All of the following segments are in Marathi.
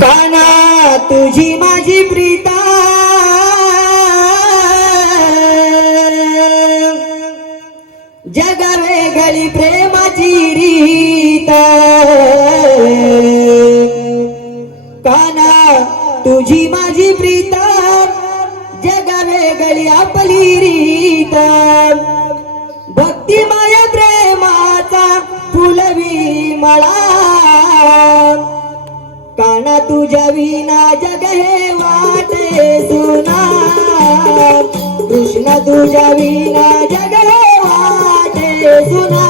काना तुझी माझी प्रीता। जग वेगळी प्रेमाची रीत। काना तुझी माझी प्रीता। जग वेगळी आपली रीत। भक्तिमय प्रेमाचा मला. काना तुझ्या विना जग हे वाटे सुना कृष्ण तुझ्या विना जग हे वाटे सुना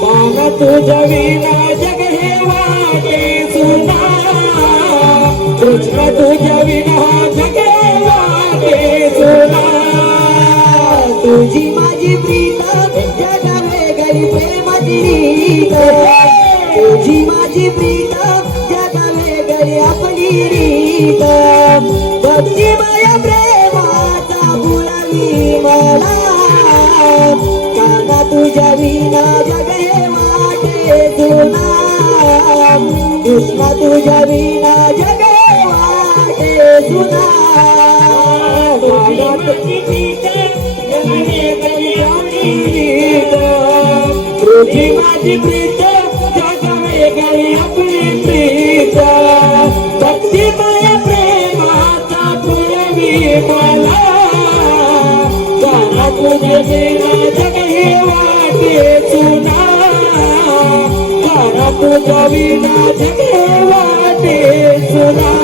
काना तुझ्या विना जग हे वाटे सुना कृष्ण तुझ्या विना जग हे वाटे सुना तुझी माझी प्रिय तुझी माझी प्रीत जगाने गरी आपली रीत भक्ती माया प्रेमाचा गुलामी मला काना तुझ्या विना जग हे वाटे जुना कृष्णा तुझ्या विना जग वाटे जुना तुझी माझी प्रीत भक्तिमय प्रेमाचा पुरवी मला. गाना तुझे विना जग हे वाटे चुना. गाना तुझ्या विना जग हे वाटे चुना.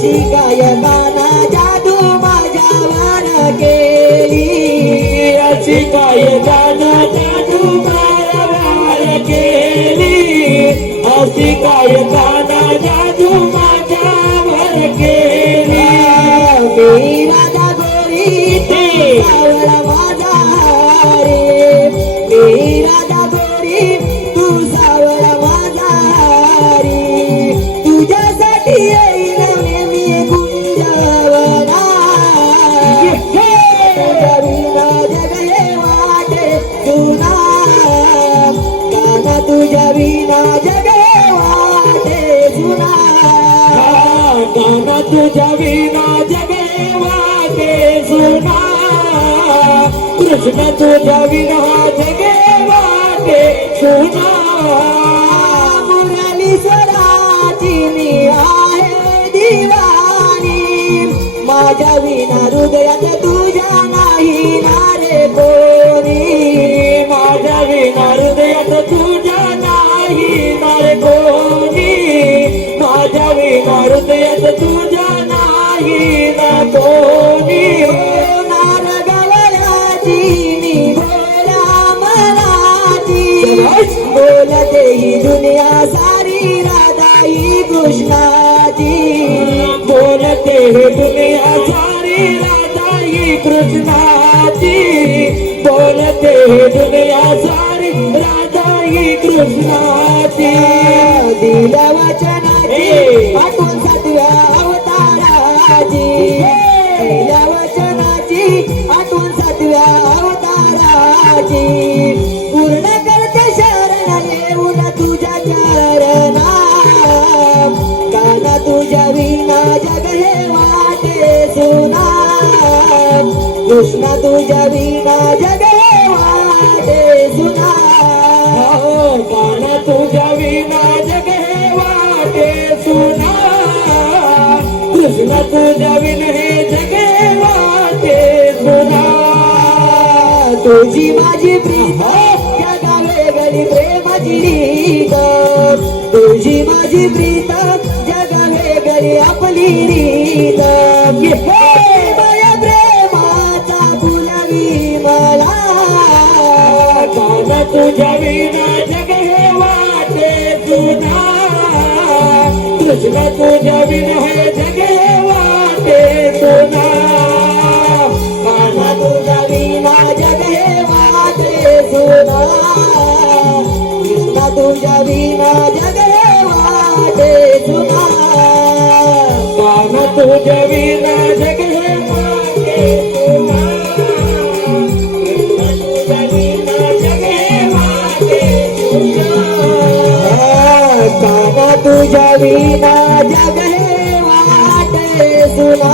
अशी काय गाना जादू माझ्यावर केली अशी केली अशी तुझ्या विना जग वाटे सुना कृष्ण तुझ्या विना जग वाटे सुना मुरली सराची मी आहे दिवाणी. माझ्या विना हृदयात तुझ्या नाही ना. ही दुनिया सारी राधाई कृष्णाची. बोलते हे दुनिया सारी राधाई कृष्णाची. बोलते हे दुनिया सारी राधाई कृष्णाची. दिल्या वचनाची आठवण सातव्या अवताराची. दिल्या वचनाची आठवण सातव्या अवताराची. कृष्ण तुझ्या विना जग हे वाटे सुना काना तुझ्या विना जग हे वाटे सुना. कृष्ण तुझ्या विन हे जग हे वाटे सुना. तुझी माझी प्रीत जगा वेगळी प्रेमाची रीत. तुझी माझी प्रीत जगा वेगळी आपली रीत. तुझ्या विना जग हे वाटे तुझा कृष्ण तुझ्या विना हे जग हे वाटे तुझा तुझ्या विना जग वाटे तुझा तुझ्या विना जग वाटे तुझा तुझ्या काना तुझ्या विना जग हे वाटे सुना।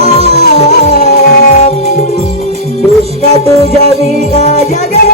कृष्ण तुझ्या विना जग